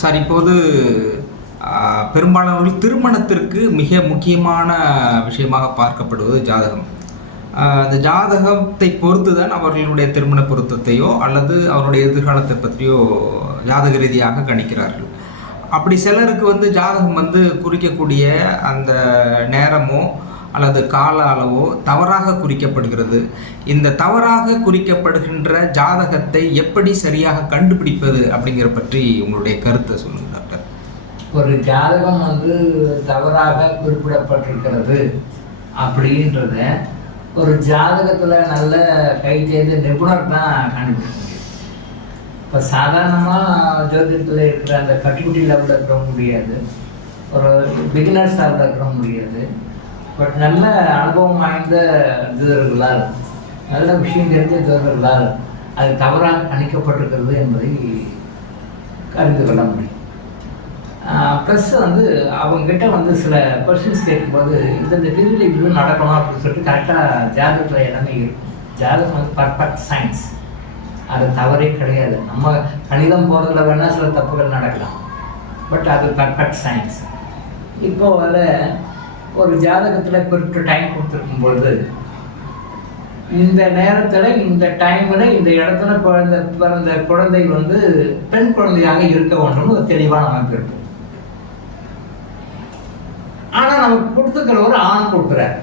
Sir, இப்போது பெரும்பாலானவர்கள் திருமணத்திற்கு மிக முக்கியமான விஷயமாக பார்க்கப்படுவது ஜாதகம். அந்த ஜாதகத்தை பொறுத்து தான் அவர்களுடைய திருமண பொருத்தத்தையோ அல்லது அவருடைய எதிர்காலத்தை பற்றியோ ஜாதக ரீதியாக கணிக்கிறார்கள். அப்படி சிலருக்கு ஜாதகம் குறிக்கக்கூடிய அந்த நேரமோ அல்லது கால அளவோ தவறாக குறிக்கப்படுகிறது. இந்த தவறாக குறிக்கப்படுகின்ற ஜாதகத்தை எப்படி சரியாக கண்டுபிடிப்பது அப்படிங்கிற பற்றி உங்களுடைய கருத்தை சொல்லுங்கள் டாக்டர். ஒரு ஜாதகம் தவறாக குறிப்பிடப்பட்டிருக்கிறது அப்படின்றத ஒரு ஜாதகத்தில் நல்ல கை தேர்ந்த நிபுணர் தான் கண்டுபிடிக்க முடியும். இப்போ சாதாரணமாக ஜோதிடத்தில் இருக்கிற அந்த கட்டுக்குட்டி லெவலில் இருக்கிறவங்க முடியாது, ஒரு பிகினர்ஸ் லெவலில் இருக்கிற முடியாது. பட் நல்ல அனுபவம் வாய்ந்த ஜோதிடர்களால், நல்ல விஷயம் தெரிஞ்ச ஜோதிடர்களால் அது தவறாக கணிக்கப்பட்டிருக்கிறது என்பதை அறிந்து கொள்ள முடியும். ப்ளஸ் அவங்ககிட்ட சில கொஸ்டின்ஸ் கேட்கும்போது இந்த பீரியடில் இது நடக்கணும் அப்படின்னு சொல்லிட்டு கரெக்டாக ஜாதகத்தில் எல்லாமே இருக்கும். ஜாதகம் பர்ஃபெக்ட் சயின்ஸ், அது தவறே கிடையாது. நம்ம கணிதம் போகிறதுல வேணால் சில தப்புகள் நடக்கலாம், பட் அது பர்ஃபெக்ட் சயின்ஸ். இப்போது அதில் ஒரு ஜாதகத்தில் குறிப்பிட்ட டைம் கொடுத்துருக்கும்பொழுது இந்த நேரத்தில் இந்த டைமில் இந்த இடத்துல பிறந்த குழந்தை பெண் குழந்தையாக இருக்க வேண்டும்னு ஒரு தெளிவான அமைப்பு இருக்கும். ஆனால் நமக்கு கொடுத்துக்கிற ஒரு ஆண் கொடுக்குறார்,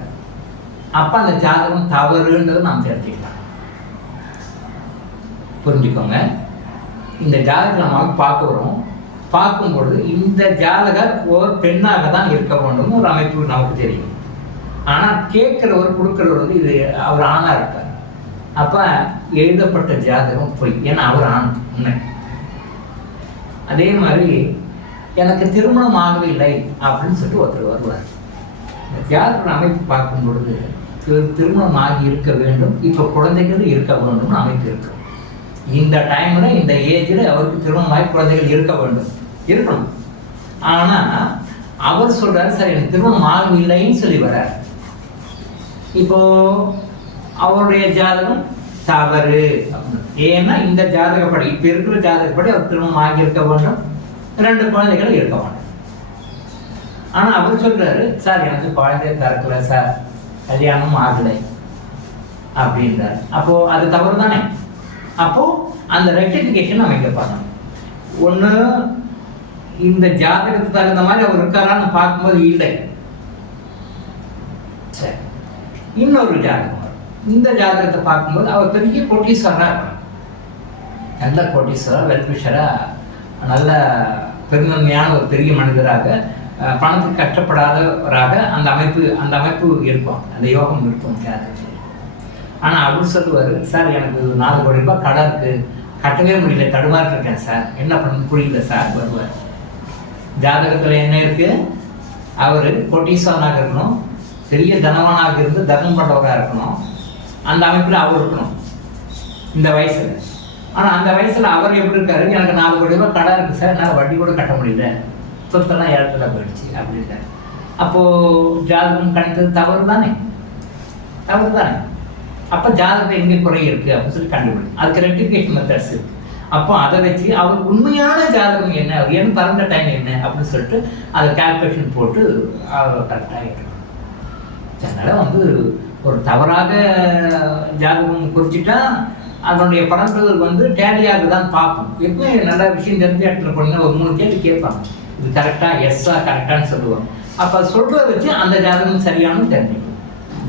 அப்போ அந்த ஜாதகம் தவறுன்றது நாம் தெரிஞ்சுக்கலாம். புரிஞ்சுக்கோங்க, இந்த ஜாதகத்தை நம்ம பார்க்குறோம், பார்க்கும்பொழுது இந்த ஜாதகர் ஒரு பெண்ணாக தான் இருக்க வேண்டும் ஒரு அமைப்பு நமக்கு தெரியும். ஆனால் கேட்குறவர் கொடுக்குறவர் இது அவர் ஆணாக இருக்கார். அப்போ எழுதப்பட்ட ஜாதகம் பொய், ஏன்னா அவர் ஆண் உண்மை. அதே மாதிரி எனக்கு திருமணம் ஆகவில்லை அப்படின்னு சொல்லிட்டு ஒருத்தர் வருவார். இந்த ஜாதக அமைப்பு பார்க்கும் பொழுது திருமணம் ஆகி இருக்க வேண்டும், இப்போ குழந்தைகள் இருக்க வேண்டும்னு அமைப்பு இருக்கு. இந்த டைமில் இந்த ஏஜில் அவருக்கு திருமணமாகி குழந்தைகள் இருக்க வேண்டும், இருக்கணும். ஆனால் அவர் சொல்கிறார், சார் எனக்கு திருமணம் ஆகவில்லைன்னு சொல்லி வர்றார். இப்போ அவருடைய ஜாதகம் தவறு. ஏன்னா இந்த ஜாதகப்படி, இப்போ இருக்கிற ஜாதகப்படி அவர் திருமணம் ஆகியிருக்க வேண்டும், 2 குழந்தைகள் இருக்க வேண்டும். ஆனால் அவர் சொல்றாரு, சார் எனக்கு குழந்தைய தரக்கல சார், கல்யாணம் ஆகலை அப்படின்றார். அப்போ அது தவறு தானே. அப்போ அந்த ரெக்டிஃபிகேஷன் நம்ம இங்கே பண்ணணும். ஒன்று, இந்த ஜாதகத்துக்கு தகுந்த மாதிரி அவர் இருக்காரான்னு பார்க்கும்போது இல்லை. சரி, இன்னொரு ஜாதகம் வரும். இந்த ஜாதகத்தை பார்க்கும்போது அவர் பெரிய கோட்டீஸ்வரராக இருக்கணும், நல்ல கோட்டீஸ்வரர், வெல்விஷராக, நல்ல பெருந்தன்மையான ஒரு பெரிய மனிதராக, பணத்துக்கு கஷ்டப்படாதவராக அந்த அமைப்பு இருக்கும், அந்த யோகம் இருக்கும் ஜாதகத்தில். ஆனால் அவர் சொல்லுவார், சார் எனக்கு 4 கோடி ரூபாய் கடன் இருக்குது, கட்டவே முடியல, தடுமாறிட்டு இருக்கேன் சார், என்ன பண்ண புரியல சார் வருவார். ஜாதகத்தில் என்ன இருக்குது? அவர் கோட்டீஸ்வரனாக இருக்கணும், பெரிய தனவானாக இருந்து தர்மம் பண்ணுறவராக இருக்கணும், அந்த அமைப்பில் அவர் இருக்கணும் இந்த வயசில். ஆனால் அந்த வயசில் அவர் எப்படி இருக்காரு, எனக்கு 4 கோடி ரூபாய் கடன் இருக்குது சார், என்னால் வட்டி கூட கட்ட முடியல, சொத்தெல்லாம் இடத்துல போயிடுச்சு அப்படின்ட்டார். அப்போது ஜாதகம் கணித்தது தவறு தானே, தவறு தானே. அப்போ ஜாதகத்தை எங்கே குறை இருக்குது அப்படின்னு சொல்லி கண்டுபிடிக்கும். அதுக்கு ரெக்டிஃபிகேஷன் மெத்தட்ஸ் இருக்குது. அப்போ அதை வச்சு அவர் உண்மையான ஜாதகம் என்ன, அவர் ஏன் பிறந்த டைம் என்ன அப்படின்னு சொல்லிட்டு அதை கால்குலேஷன் போட்டு அவர் கரெக்டாக இருக்கணும். அதனால் ஒரு தவறாக ஜாதகம் குறிச்சிட்டா அதனுடைய படங்கள் டேலியாக தான் பார்க்கும். எப்பவுமே நல்ல விஷயம் தெரிஞ்ச இடத்துல போனீங்கன்னா ஒரு 3 கேள்வி கேட்பாங்க, இது கரெக்டாக எஸ்ஸா கரெக்டானு சொல்லுவாங்க. அப்போ சொல்கிறத வச்சு அந்த ஜாதகம் சரியானு தெரிஞ்சுக்கணும்,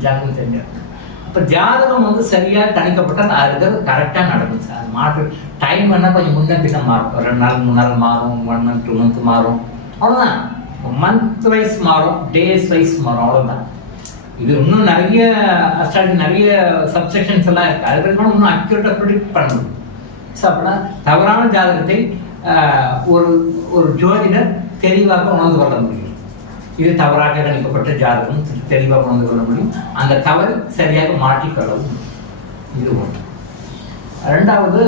ஜாதகம் தெரிஞ்சுக்கணும். இப்போ ஜாதகம் சரியாக கணிக்கப்பட்டால் அது கரெக்டாக நடக்கும் சார். அது மாற்று டைம் வேணால் கொஞ்சம் முன்ன பின்ன மாறும், 2 நாள் 3 நாள் மாறும், 1 month 2 month மாறும், அவ்வளோதான். மந்த் வைஸ் மாறும், டேஸ் வைஸ் மாறும், அவ்வளோதான். இது இன்னும் நிறைய அஸ்ட்ராலஜி நிறைய சப்செக்ஷன்ஸ் எல்லாம் இருக்குது, அது வரைக்கும் இன்னும் அக்யூரேட்டாக ப்ரிடிக்ட் பண்ணணும். ஸோ அப்படின்னா தவறான ஜாதகத்தை ஒரு ஜோதிடர் தெளிவாக உணர்ந்து கொள்ள முடியும். இது தவறாக கணிக்கப்பட்ட ஜாதகம் தெளிவாக உணர்ந்து கொள்ள முடியும், அந்த தவறு சரியாக மாற்றிக்கொள்ளவும். இது ஒன்று. 2வது,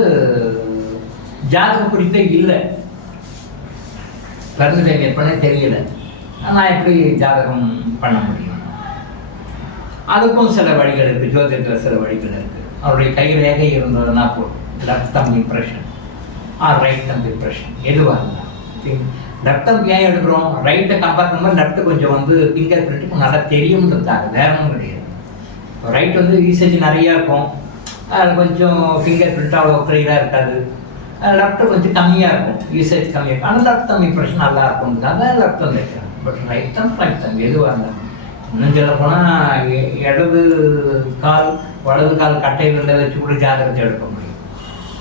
ஜாதக குறிப்பே இல்லை, பிறந்த டைம் எப்பனே தெரியல, நான் எப்படி ஜாதகம் பண்ண முடியும்? அதுக்கும் சில வழிகள் இருக்குது, ஜோதிடத்தில் சில வழிகள் இருக்குது. அவருடைய கைரேகை இருந்ததுன்னா போதும், left thumb impression or right thumb impression எதுவாக இருந்தாலும் லெஃப்ட்டம் ஏன் எடுக்கிறோம், ரைட்டை கம்பேர் பண்ணும்போது லெஃப்ட் கொஞ்சம் வந்து ஃபிங்கர் பிரிண்ட்டு நல்லா தெரியும்ன்றதுக்காக, வேற ஒன்றும் கிடையாது. இப்போ ரைட் வந்து யூசேஜ் நிறையா இருக்கும், அது கொஞ்சம் ஃபிங்கர் பிரிண்ட் அவ்வளோ கிளியராக இருக்காது. லெஃப்ட் கொஞ்சம் கம்மியாக இருக்கும், யூசேஜ் கம்மியாக இருக்கும். ஆனால் லெஃப்ட் தம் இம்ப்ரெஷன் நல்லா இருக்கும்ன்றதுக்காக லெஃப்ட் தம் வைக்கிறோம். பட் ரைட் தம் எதுவாக இருந்தாலும் இன்னும் சொல்ல போனால் இடது கால் வலது கால் கட்டை விரலை வச்சு கூட ஜாதகத்தை எடுக்க முடியும்.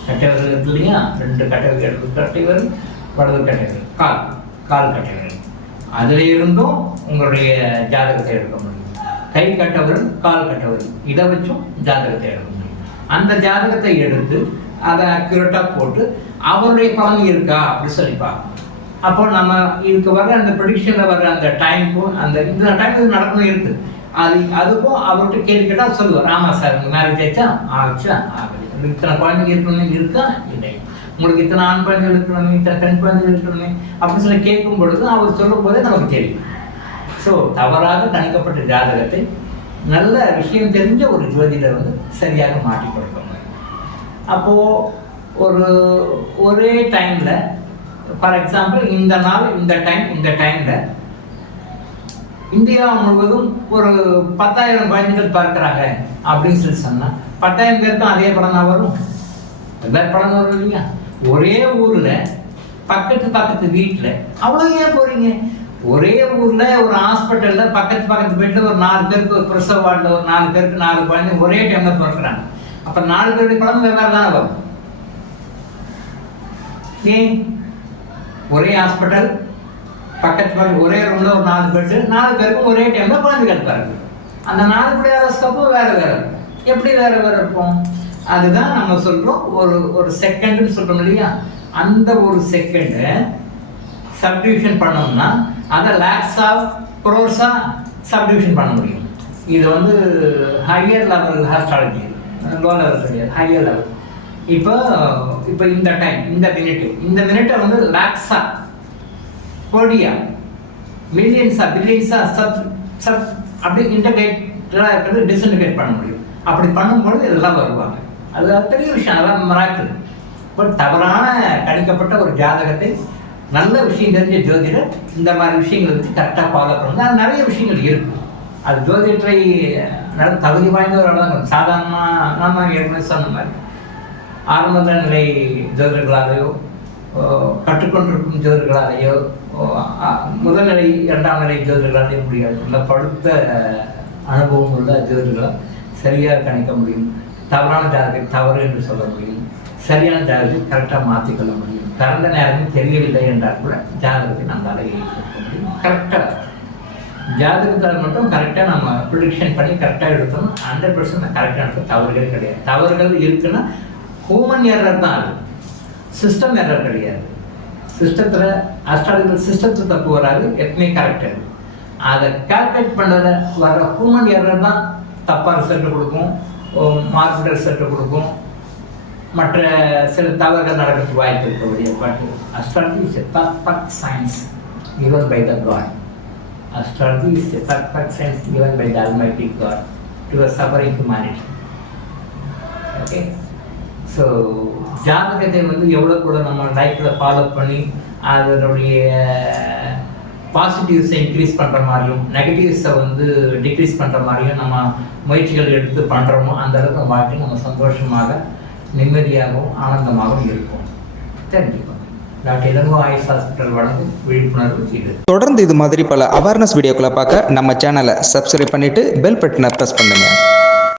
கட்டை விரல் இருக்கு இல்லையா, 2 கட்டை விரல், இடது கட்டை விரல் வலது கட்டை விரல், கால் கட்டை விரல், அதில் இருந்தும் உங்களுடைய ஜாதகத்தை எடுக்க முடியும். கை கட்டை விரல், கால் கட்டை விரல், இதை வச்சும் ஜாதகத்தை எடுக்க முடியும். அந்த ஜாதகத்தை எடுத்து அதை அக்யூரேட்டாக போட்டு அவருடைய பலன் இருக்கா அப்படி சொல்லி பார்க்கணும். அப்போ நம்ம இதுக்கு வர அந்த ப்ரெடிக்ஷனில் வர அந்த டைமுக்கும் இந்த டைம் இது நடக்கணும் இருக்குது, அதுக்கும் அவர்கிட்ட கேள்வி கேட்டால் சொல்லுவார், ஆமாம் சார் உங்கள் மேரேஜ் ஆச்சா ஆகுது, இத்தனை குழந்தைங்க இருக்கணும்னு இருக்கா இல்லை, உங்களுக்கு இத்தனை ஆண் குழந்தைகள் இருக்கணுமே, இத்தனை பெண் குழந்தைகள் இருக்கணுமே அப்படின்னு சொல்லி கேட்கும் பொழுது அவர் சொல்லும் போதே நமக்கு தெரியும். ஸோ தவறாக கணிக்கப்பட்ட ஜாதகத்தை நல்ல விஷயம் தெரிஞ்ச ஒரு ஜோதிடர் வந்து சரியாக மாற்றி கொடுக்க முடியும். அப்போது ஒரே டைமில் ஃபார் எக்ஸாம்பிள் இந்த நாள் இந்த டைமில் இந்தியா முழுவதும் ஒரு 10,000 குழந்தைகள் பார்க்குறாங்க அப்படின்னு சொல்லி சொன்னால் 10,000 பேருக்கும் அதே படம் தான் வரும், வெவ்வேறு படம் வரும் இல்லையா. ஒரே ஊரில் பக்கத்து வீட்டில் அவ்வளோ ஏன் போகிறீங்க, ஒரே ஊரில் ஒரு ஹாஸ்பிட்டலில் பக்கத்து வீட்டில் ஒரு 4 பேருக்கு ஒரு பிரசவ வார்டில் ஒரு 4 பேருக்கு 4 குழந்தைங்க ஒரே டைமில் பிறக்கிறாங்க. அப்போ 4 பேருடைய படம் வெவ்வேறு தானே வரும். ஏன் ஒரே ஹாஸ்பிட்டல் பக்கத்து ஒரே ரூமில் ஒரு 4 பெட்டு, 4 பேருக்கும் ஒரே டைமில் குழந்தைகள் பிறகு அந்த 4 ஹாரோஸ்கோப்பும் வேறு எப்படி வேறு இருக்கும். அதுதான் நம்ம சொல்கிறோம் ஒரு செகண்டுன்னு சொல்கிறோம் இல்லையா, அந்த ஒரு செகண்டை சப்டிவிஷன் பண்ணோம்னா அதை லேக்ஸ் ஆஃப் க்ரோர்ஸாக சப்டிவிஷன் பண்ண முடியும். இது வந்து higher level astrology, low level கிடையாது, ஹையர் லெவல். இப்போ இந்த மினிட்டை வந்து லேக்ஸா கோடியா மில்லியன்ஸா பில்லியன்ஸா சப் அப்படி இன்டகிரேட்டடாக இருக்கிறது டிஸ்இன்டிகிரேட் பண்ண முடியும். அப்படி பண்ணும்பொழுது இதெல்லாம் வருவாங்க. அது பெரிய விஷயம், அதெல்லாம் மிராக்கிள். பட் தவறான கணிக்கப்பட்ட ஒரு ஜாதகத்தை நல்ல விஷயம் தெரிஞ்ச ஜோதிடர் இந்த மாதிரி விஷயங்களை வச்சு கரெக்டாக ஃபாலோ பண்ணணும். நிறைய விஷயங்கள் இருக்குது. அது ஜோதிடரை தகுதி வாய்ந்த ஒரு அளவு சாதாரணமாக நம்ம ஏற்கனவே சொன்ன மாதிரி ஆரம்ப நிலை ஜோதிடர்களாலேயோ கற்றுக்கொண்டிருக்கும் ஜோதிடர்களாலேயோ முதல்நிலை 2ஆம் நிலை ஜோதிடர்களாலேயோ முடியாது. இல்லை படுத்த அனுபவம் உள்ள ஜோதிடர்களால் சரியாக கணிக்க முடியும். தவறான ஜாதகத்தை தவறு என்று சொல்ல முடியும், சரியான ஜாதகத்தை கரெக்டாக மாற்றிக்கொள்ள முடியும். கரண்ட நேரமும் தெரியவில்லை என்றால் கூட ஜாதகத்தை நம்மளால் எடுக்க முடியும். கரெக்டாக ஜாதகத்தால் மட்டும் கரெக்டாக நம்ம ப்ரிடிக்ஷன் பண்ணி கரெக்டாக எடுத்தோம்னா 100% கரெக்டாக எடுத்த தவறுகள் கிடையாது. தவறுகள் இருக்குன்னா ஹியூமன் எரர் தான், அது சிஸ்டம் எரர் கிடையாது. சிஸ்டத்தில் அஸ்ட்ராலஜிக்கல் சிஸ்டத்தில் தப்பு வராது, எப்பவுமே கரெக்டாக இருக்குது. அதை கால்குலேட் பண்ணுறத வர ஹியூமன் எரர் தான் தப்பாக ரிசல்ட்டு கொடுக்கும், மார்க்கெட் ரிசல்ட்டு கொடுக்கும், மற்ற சில தவறுகள் நடக்கிறதுக்கு வாய்ப்பு இருக்கக்கூடிய. But astrology is a perfect science given by the God. Astrology is a perfect science given by the Almighty God to a suffering humanity. Okay? So ஜாதகத்தை வந்து எவ்வளோ கூட நம்ம லைஃப்பில் ஃபாலோ பண்ணி அதனுடைய பாசிட்டிவ்ஸை இன்க்ரீஸ் பண்ணுற மாதிரியும் நெகட்டிவ்ஸை வந்து டிக்ரீஸ் பண்ணுற மாதிரியும் நம்ம முயற்சிகள் எடுத்து பண்ணுறோமோ அந்த அளவுக்கு வாழ்க்கை நம்ம சந்தோஷமாக நிம்மதியாகவும் ஆனந்தமாகவும் இருக்கும். தெரிஞ்சுக்கோங்க. டாக்டர் இளங்கோ ஆயுஷ் ஹாஸ்பிட்டல் வழங்கும் விழிப்புணர்வு இது. தொடர்ந்து இது மாதிரி பல அவேர்னஸ் வீடியோக்களை பார்க்க நம்ம சேனலை சப்ஸ்கிரைப் பண்ணிவிட்டு பெல் பட்டனை ப்ரெஸ் பண்ணுங்கள்.